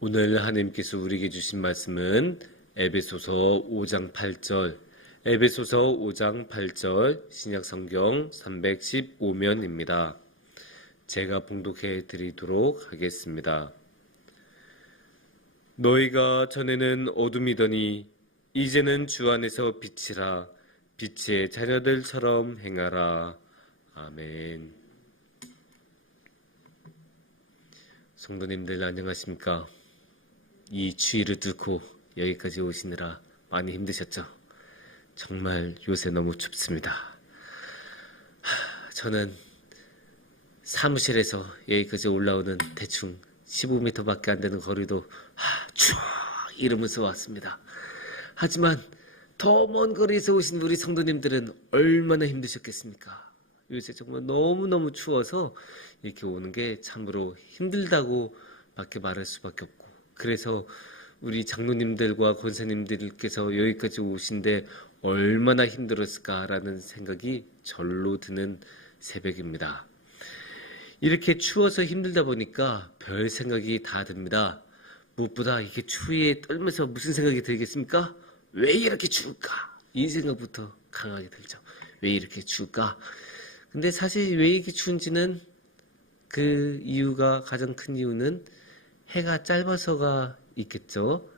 오늘 하나님께서 우리에게 주신 말씀은 에베소서 5장 8절, 에베소서 5장 8절 신약성경 315면입니다. 제가 봉독해 드리도록 하겠습니다. 너희가 전에는 어둠이더니 이제는 주 안에서 빛이라. 빛의 자녀들처럼 행하라. 아멘. 성도님들 안녕하십니까? 이 추위를 뚫고 여기까지 오시느라 많이 힘드셨죠? 정말 요새 너무 춥습니다. 저는 사무실에서 여기까지 올라오는 대충 15m밖에 안 되는 거리도 추워 이러면서 왔습니다. 하지만 더 먼 거리에서 오신 우리 성도님들은 얼마나 힘드셨겠습니까? 요새 정말 너무너무 추워서 이렇게 오는 게 참으로 힘들다고 밖에 말할 수밖에 없고, 그래서 우리 장로님들과 권사님들께서 여기까지 오신데 얼마나 힘들었을까라는 생각이 절로 드는 새벽입니다. 이렇게 추워서 힘들다 보니까 별 생각이 다 듭니다. 무엇보다 이렇게 추위에 떨면서 무슨 생각이 들겠습니까? 왜 이렇게 추울까? 이 생각부터 강하게 들죠. 왜 이렇게 추울까? 근데 사실 왜 이렇게 추운지는 그 이유가, 가장 큰 이유는 해가 짧아서가 있겠죠.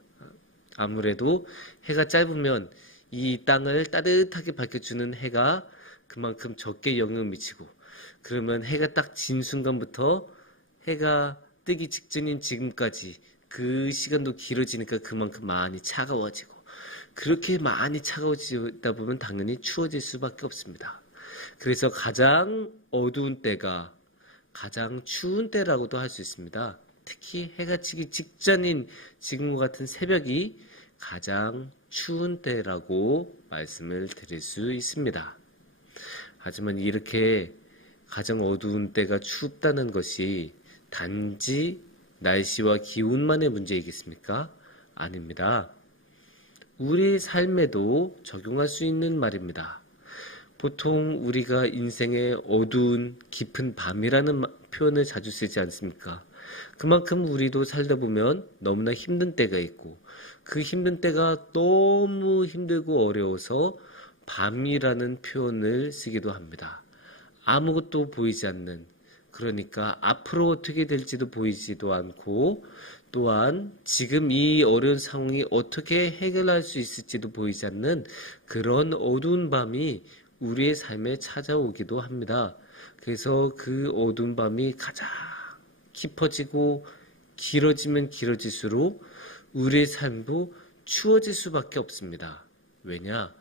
아무래도 해가 짧으면 이 땅을 따뜻하게 밝혀주는 해가 그만큼 적게 영향을 미치고, 그러면 해가 딱 진 순간부터 해가 뜨기 직전인 지금까지 그 시간도 길어지니까 그만큼 많이 차가워지고, 그렇게 많이 차가워지다 보면 당연히 추워질 수밖에 없습니다. 그래서 가장 어두운 때가 가장 추운 때라고도 할 수 있습니다. 특히 해가 지기 직전인 지금과 같은 새벽이 가장 추운 때라고 말씀을 드릴 수 있습니다. 하지만 이렇게 가장 어두운 때가 춥다는 것이 단지 날씨와 기온만의 문제이겠습니까? 아닙니다. 우리의 삶에도 적용할 수 있는 말입니다. 보통 우리가 인생의 어두운 깊은 밤이라는 표현을 자주 쓰지 않습니까? 그만큼 우리도 살다 보면 너무나 힘든 때가 있고, 그 힘든 때가 너무 힘들고 어려워서 밤이라는 표현을 쓰기도 합니다. 아무것도 보이지 않는, 그러니까 앞으로 어떻게 될지도 보이지도 않고, 또한 지금 이 어려운 상황이 어떻게 해결할 수 있을지도 보이지 않는 그런 어두운 밤이 우리의 삶에 찾아오기도 합니다. 그래서 그 어두운 밤이 가장 깊어지고 길어지면 길어질수록 우리의 삶도 추워질 수밖에 없습니다. 왜냐?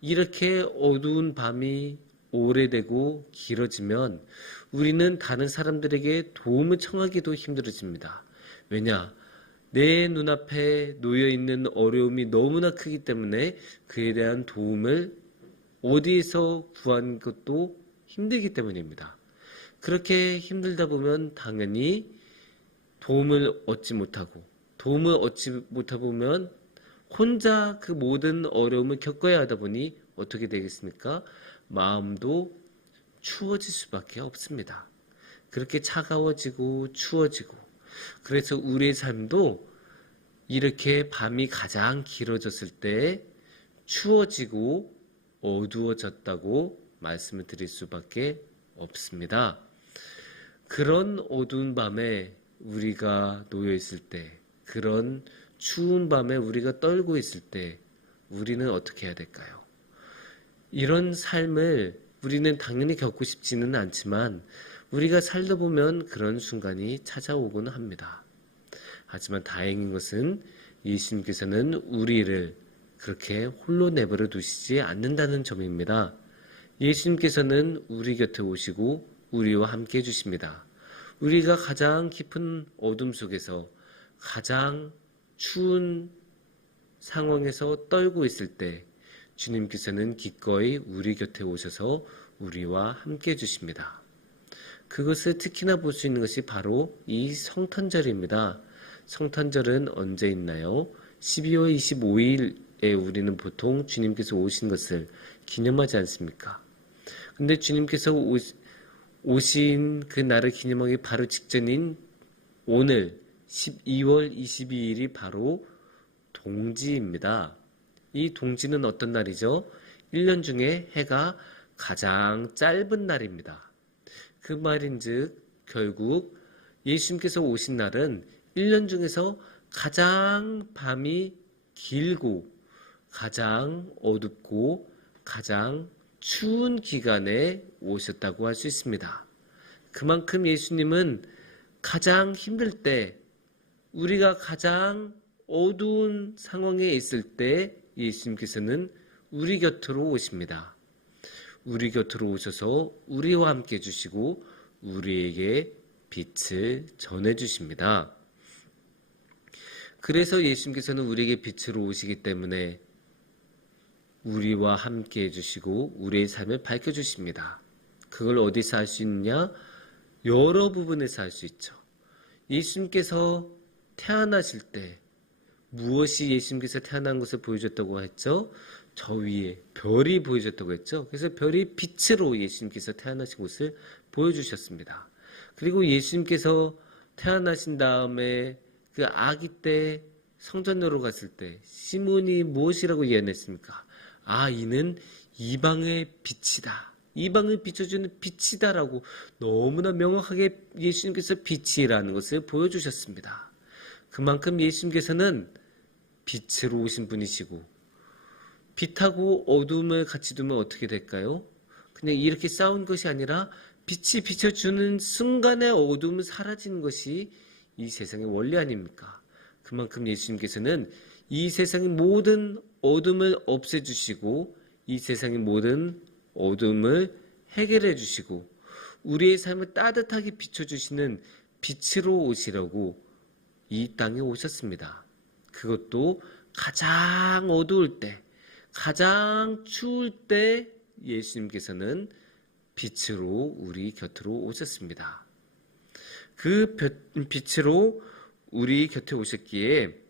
이렇게 어두운 밤이 오래되고 길어지면 우리는 다른 사람들에게 도움을 청하기도 힘들어집니다. 왜냐? 내 눈앞에 놓여있는 어려움이 너무나 크기 때문에 그에 대한 도움을 어디에서 구한 것도 힘들기 때문입니다. 그렇게 힘들다 보면 당연히 도움을 얻지 못하고, 도움을 얻지 못하다 보면 혼자 그 모든 어려움을 겪어야 하다 보니 어떻게 되겠습니까? 마음도 추워질 수밖에 없습니다. 그렇게 차가워지고 추워지고, 그래서 우리의 삶도 이렇게 밤이 가장 길어졌을 때 추워지고 어두워졌다고 말씀을 드릴 수밖에 없습니다. 그런 어두운 밤에 우리가 놓여 있을 때, 그런 추운 밤에 우리가 떨고 있을 때 우리는 어떻게 해야 될까요? 이런 삶을 우리는 당연히 겪고 싶지는 않지만 우리가 살다 보면 그런 순간이 찾아오곤 합니다. 하지만 다행인 것은 예수님께서는 우리를 그렇게 홀로 내버려 두시지 않는다는 점입니다. 예수님께서는 우리 곁에 오시고 우리와 함께 해주십니다. 우리가 가장 깊은 어둠 속에서 가장 추운 상황에서 떨고 있을 때 주님께서는 기꺼이 우리 곁에 오셔서 우리와 함께 해주십니다. 그것을 특히나 볼 수 있는 것이 바로 이 성탄절입니다. 성탄절은 언제 있나요? 12월 25일에 우리는 보통 주님께서 오신 것을 기념하지 않습니까? 근데 주님께서 오신 그 날을 기념하기 바로 직전인 오늘 12월 22일이 바로 동지입니다. 이 동지는 어떤 날이죠? 1년 중에 해가 가장 짧은 날입니다. 그 말인즉 결국 예수님께서 오신 날은 1년 중에서 가장 밤이 길고 가장 어둡고 가장 추운 기간에 오셨다고 할 수 있습니다. 그만큼 예수님은 가장 힘들 때, 우리가 가장 어두운 상황에 있을 때 예수님께서는 우리 곁으로 오십니다. 우리 곁으로 오셔서 우리와 함께 해주시고 우리에게 빛을 전해주십니다. 그래서 예수님께서는 우리에게 빛으로 오시기 때문에 우리와 함께 해주시고 우리의 삶을 밝혀주십니다. 그걸 어디서 할 수 있느냐? 여러 부분에서 할 수 있죠. 예수님께서 태어나실 때 무엇이 예수님께서 태어난 것을 보여줬다고 했죠? 저 위에 별이 보여줬다고 했죠. 그래서 별이 빛으로 예수님께서 태어나신 것을 보여주셨습니다. 그리고 예수님께서 태어나신 다음에 그 아기 때 성전으로 갔을 때 시몬이 무엇이라고 예언했습니까? 이는 이방의 빛이다. 이방을 비춰주는 빛이다라고 너무나 명확하게 예수님께서 빛이라는 것을 보여주셨습니다. 그만큼 예수님께서는 빛으로 오신 분이시고, 빛하고 어둠을 같이 두면 어떻게 될까요? 그냥 이렇게 싸운 것이 아니라 빛이 비춰주는 순간에 어둠은 사라지는 것이 이 세상의 원리 아닙니까? 그만큼 예수님께서는 이 세상의 모든 어둠을 없애주시고 이 세상의 모든 어둠을 해결해 주시고 우리의 삶을 따뜻하게 비춰주시는 빛으로 오시려고 이 땅에 오셨습니다. 그것도 가장 어두울 때, 가장 추울 때 예수님께서는 빛으로 우리 곁으로 오셨습니다. 그 빛으로 우리 곁에 오셨기에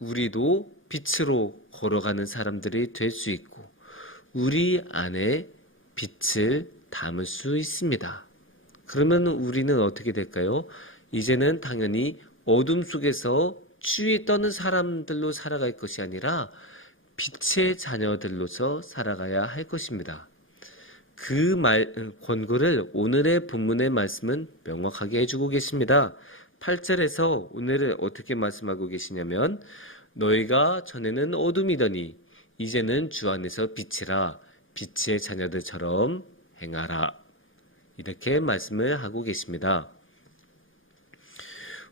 우리도 빛으로 걸어가는 사람들이 될 수 있고 우리 안에 빛을 담을 수 있습니다. 그러면 우리는 어떻게 될까요? 이제는 당연히 어둠 속에서 추위에 떠는 사람들로 살아갈 것이 아니라 빛의 자녀들로서 살아가야 할 것입니다. 그 권고를 오늘의 본문의 말씀은 명확하게 해주고 계십니다. 8절에서 오늘은 어떻게 말씀하고 계시냐면 너희가 전에는 어둠이더니 이제는 주 안에서 빛이라 빛의 자녀들처럼 행하라. 이렇게 말씀을 하고 계십니다.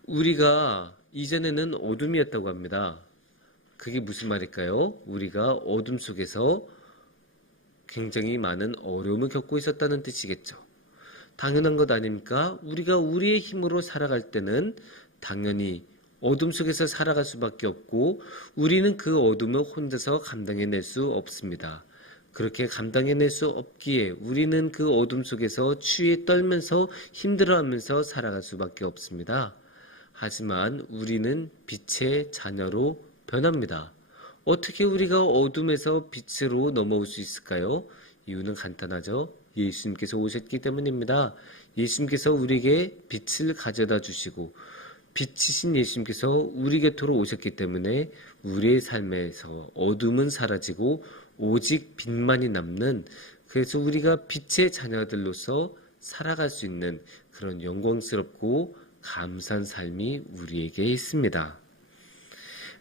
우리가 이전에는 어둠이었다고 합니다. 그게 무슨 말일까요? 우리가 어둠 속에서 굉장히 많은 어려움을 겪고 있었다는 뜻이겠죠. 당연한 것 아닙니까? 우리가 우리의 힘으로 살아갈 때는 당연히 어둠 속에서 살아갈 수밖에 없고 우리는 그 어둠을 혼자서 감당해낼 수 없습니다. 그렇게 감당해낼 수 없기에 우리는 그 어둠 속에서 추위에 떨면서 힘들어하면서 살아갈 수밖에 없습니다. 하지만 우리는 빛의 자녀로 변합니다. 어떻게 우리가 어둠에서 빛으로 넘어올 수 있을까요? 이유는 간단하죠. 예수님께서 오셨기 때문입니다. 예수님께서 우리에게 빛을 가져다 주시고 빛이신 예수님께서 우리 곁으로 오셨기 때문에 우리의 삶에서 어둠은 사라지고 오직 빛만이 남는, 그래서 우리가 빛의 자녀들로서 살아갈 수 있는 그런 영광스럽고 감사한 삶이 우리에게 있습니다.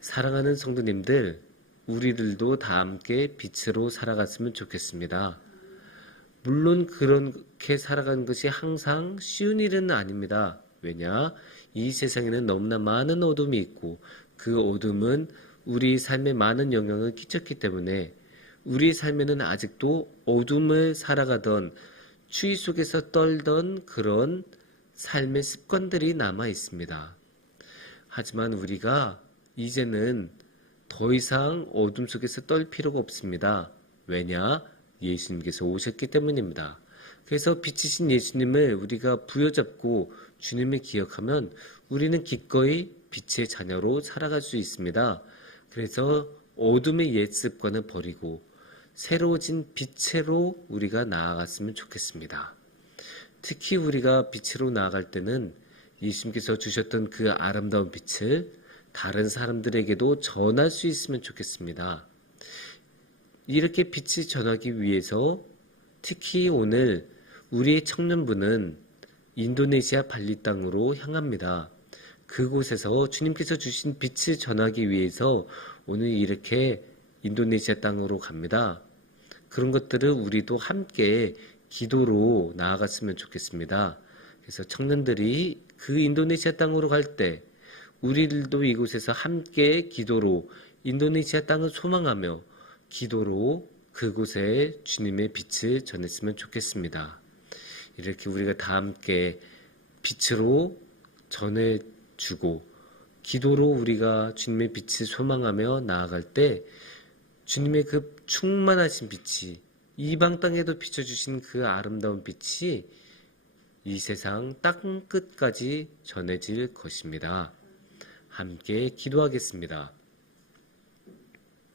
사랑하는 성도님들, 우리들도 다 함께 빛으로 살아갔으면 좋겠습니다. 물론 그렇게 살아가는 것이 항상 쉬운 일은 아닙니다. 왜냐? 이 세상에는 너무나 많은 어둠이 있고 그 어둠은 우리 삶에 많은 영향을 끼쳤기 때문에 우리 삶에는 아직도 어둠을 살아가던 추위 속에서 떨던 그런 삶의 습관들이 남아 있습니다. 하지만 우리가 이제는 더 이상 어둠 속에서 떨 필요가 없습니다. 왜냐? 예수님께서 오셨기 때문입니다. 그래서 빛이신 예수님을 우리가 부여잡고 주님을 기억하면 우리는 기꺼이 빛의 자녀로 살아갈 수 있습니다. 그래서 어둠의 옛 습관을 버리고 새로워진 빛으로 우리가 나아갔으면 좋겠습니다. 특히 우리가 빛으로 나아갈 때는 예수님께서 주셨던 그 아름다운 빛을 다른 사람들에게도 전할 수 있으면 좋겠습니다. 이렇게 빛을 전하기 위해서 특히 오늘 우리의 청년부는 인도네시아 발리 땅으로 향합니다. 그곳에서 주님께서 주신 빛을 전하기 위해서 오늘 이렇게 인도네시아 땅으로 갑니다. 그런 것들을 우리도 함께 기도로 나아갔으면 좋겠습니다. 그래서 청년들이 그 인도네시아 땅으로 갈 때 우리들도 이곳에서 함께 기도로 인도네시아 땅을 소망하며 기도로 그곳에 주님의 빛을 전했으면 좋겠습니다. 이렇게 우리가 다 함께 빛으로 전해주고 기도로 우리가 주님의 빛을 소망하며 나아갈 때 주님의 그 충만하신 빛이 이방 땅에도 비춰주신 그 아름다운 빛이 이 세상 땅끝까지 전해질 것입니다. 함께 기도하겠습니다.